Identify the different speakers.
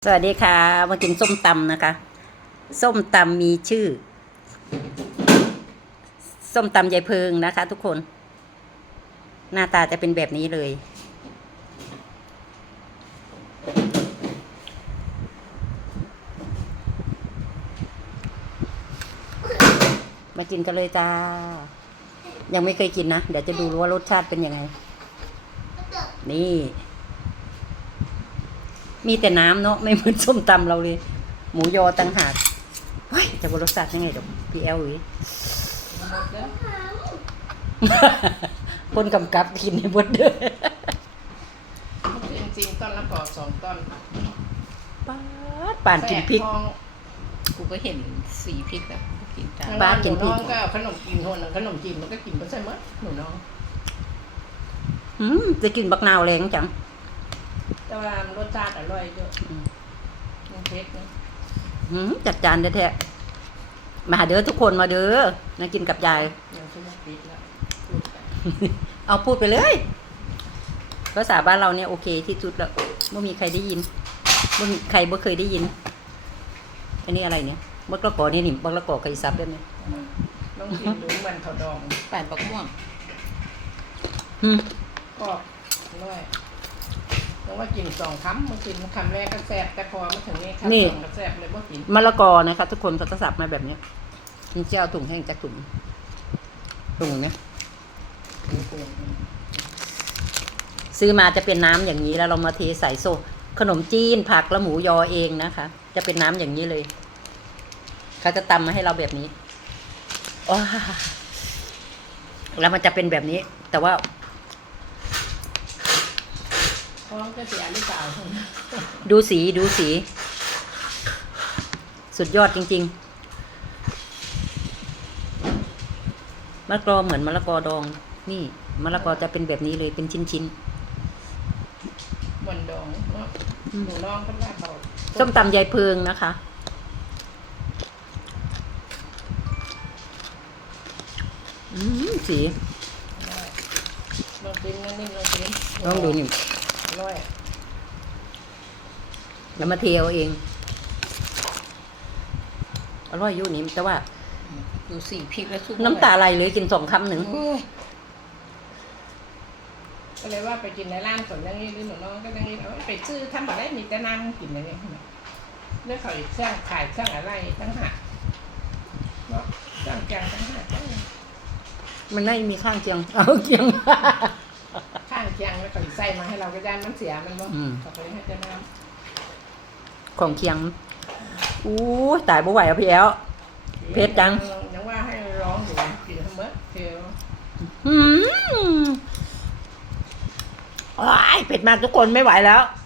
Speaker 1: สวัสดีค่ะมากินส้มตำนะคะส้มตำมีชื่อส้มตำยายเพิงนะคะทุกคนหน้าตาจะเป็นแบบนี้เลยมากินกันเลยจ้ายังไม่เคยกินนะเดี๋ยวจะดูว่ารสชาติเป็นยังไงนี่มีแต่น้ำเนาะไม่เหมือนส้มตำเราเลยหมูยอต่างหากเฮ้ยจะบรสชาติยังไงดอกพี่แอลหรือ คนกำกับกินในบดเด้อ
Speaker 2: จริงๆต้นละกอ2 ต้น
Speaker 1: ป่านกินพริก
Speaker 2: กูก็เห็นสีพริกแล้วกินตาม
Speaker 1: บ้านกินพริก
Speaker 2: น้องก็ขนมกินคนขนมจีนมันก็กินไปใช่ไหมหนูน้อง
Speaker 1: จะกินบักนาวแรงจัง
Speaker 2: แต่ว่ารสชาติอร่อยด้วยมันเผ็ดนะ
Speaker 1: จัดจานแท้ๆมาหาเด้อทุกคนมาเด้อมากินกับยาย
Speaker 2: ยังชื่อว่าปิดแล้วพูดไป
Speaker 1: เอาพูดไปเลยภาษาบ้านเราเนี่ยโอเคที่สุดแล้วไม่มีใครได้ยินไม่มีใครบ่เคยได้ยินอันนี้อะไรเนี่ยบักละกอนี่บักละกอไก่ซับแบบนี้
Speaker 2: น้องกินดูมันเขาดอง
Speaker 3: ป่านบักม่วง
Speaker 2: กรอบอร่อยต้องว่ากิน2 คำมากินคำแรกก็แซ่บแต่พอมาถึงนี่คำสองก็แซ่บเลยว่ากิน
Speaker 1: มะละกอนะคะทุกคนเขาจะสับมาแบบนี้นี่จะเอาถุงให้จักถุงเนี่ยซื้อมาจะเป็นน้ำอย่างนี้แล้วเรามาเทใส่โซ่ขนมจีนผักและหมูยอเองนะคะจะเป็นน้ำอย่างนี้เลยเขาจะตำมาให้เราแบบนี้ว้าแล้วมันจะเป็นแบบนี้ แต่ว่า
Speaker 2: ท้องจะเสียหรือเปล่า
Speaker 1: ดูสีสุดยอดจริงๆมะละกอเหมือนมะละกอดองนี่มะละกอจะเป็นแบบนี้เลยเป็นชิ้น
Speaker 2: มันดองเนาะหนูน้องก็ได้เบา
Speaker 1: ๆส้มตำยายเพิงนะคะสี
Speaker 2: ลองกินนะนิ่มลองกิน
Speaker 1: ลองดูนี่
Speaker 2: อร่อย
Speaker 1: แล้วมาเทเอาเองอร่อยอยู่นี่แต่ว่า
Speaker 3: ดูสีพริกแล้วสู้
Speaker 1: น้ำตาไหลเลยกิน2 คำหนึ่ง
Speaker 2: ก็เลยว่าไปกินในร้านก่อนอย่างนี้หรือหนูน้องก็อย่างนี้เอาไปซื้อทำอะไรมีแต่น้ำกินอย่างนี้เรื่องเขาอีกสร้างขายสร้างอะไรตั้งหากเนาะสร้างแกงตั้งหาก
Speaker 1: มันไม่มีข้างเคียงเอาเคียง
Speaker 2: ข้างแกงแล้วก็ใส่มาให้เราก็ย่านมันเสียมันบ่
Speaker 1: อืม
Speaker 2: เขาไปให้แต่น้
Speaker 1: ของเคียงอู้ตายบ่ไหวอ่ะพี่แอล
Speaker 2: ำ
Speaker 1: เผ็ดจัง
Speaker 2: ยังว่าให้ร้องอยู่กินทั้งหมดเทียว
Speaker 1: โอ้ยเผ็ดมากทุกคนไม่ไหวแล้ว